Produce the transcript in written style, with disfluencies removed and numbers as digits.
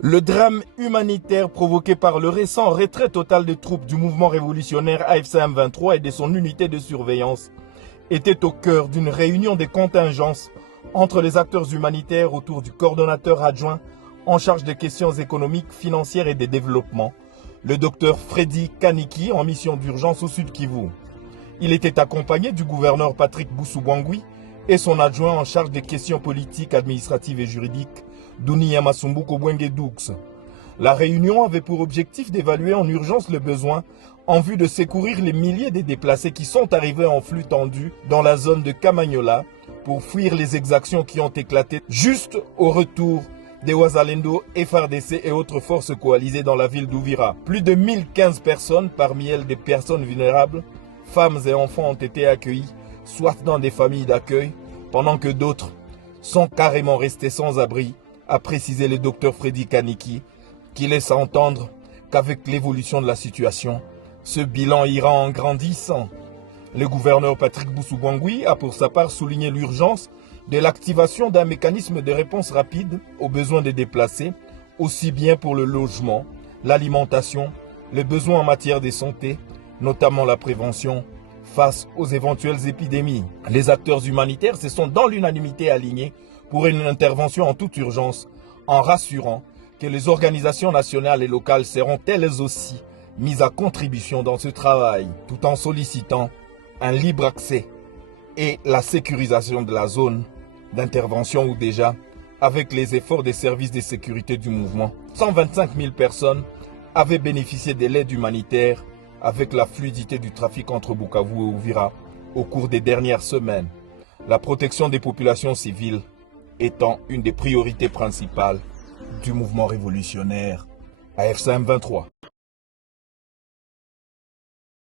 Le drame humanitaire provoqué par le récent retrait total des troupes du mouvement révolutionnaire AFC M23 et de son unité de surveillance était au cœur d'une réunion des contingences entre les acteurs humanitaires autour du coordonnateur adjoint en charge des questions économiques, financières et de développement, le docteur Freddy Kaniki, en mission d'urgence au Sud Kivu. Il était accompagné du gouverneur Patrick Boussou-Bangui et son adjoint en charge des questions politiques, administratives et juridiques, Douni Yamasumbuko Bwenge-Doux. La réunion avait pour objectif d'évaluer en urgence le besoin en vue de secourir les milliers de déplacés qui sont arrivés en flux tendu dans la zone de Kamanyola pour fuir les exactions qui ont éclaté juste au retour des Wazalendo, FARDC et autres forces coalisées dans la ville d'Ouvira. Plus de 1015 personnes, parmi elles des personnes vulnérables, femmes et enfants ont été accueillis, soit dans des familles d'accueil, pendant que d'autres sont carrément restés sans abri, a précisé le docteur Freddy Kaniki, qui laisse entendre qu'avec l'évolution de la situation, ce bilan ira en grandissant. Le gouverneur Patrick Boussou-Bangui a pour sa part souligné l'urgence de l'activation d'un mécanisme de réponse rapide aux besoins des déplacés, aussi bien pour le logement, l'alimentation, les besoins en matière de santé, notamment la prévention, face aux éventuelles épidémies. Les acteurs humanitaires se sont dans l'unanimité alignés pour une intervention en toute urgence, en rassurant que les organisations nationales et locales seront elles aussi mises à contribution dans ce travail, tout en sollicitant un libre accès et la sécurisation de la zone d'intervention où déjà, avec les efforts des services de sécurité du mouvement, 125 000 personnes avaient bénéficié de l'aide humanitaire avec la fluidité du trafic entre Bukavu et Uvira au cours des dernières semaines. La protection des populations civiles étant une des priorités principales du mouvement révolutionnaire AFC M23.